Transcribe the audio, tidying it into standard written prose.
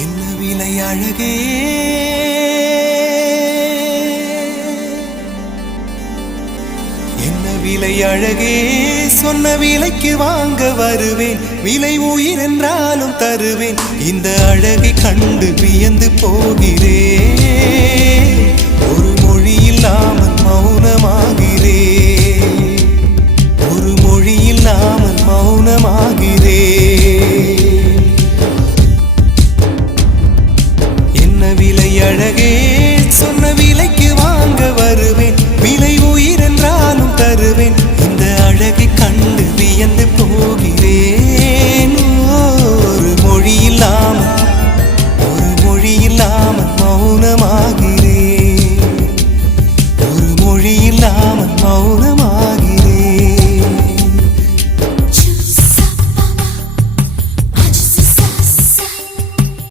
என்ன விலை அழகே என்ன விலை அழகே சொன்ன விலைக்கு வாங்க வருவேன் விலை உயிர் என்றாலும் தருவேன் இந்த அழகை கண்டு வியந்து போகிறேன் ஒரு மொழி இல்லாமல் மௌனமாகிறேன் ஒரு மொழி இல்லாமல் மௌனமாகிறேன் என்ன விலை அழகே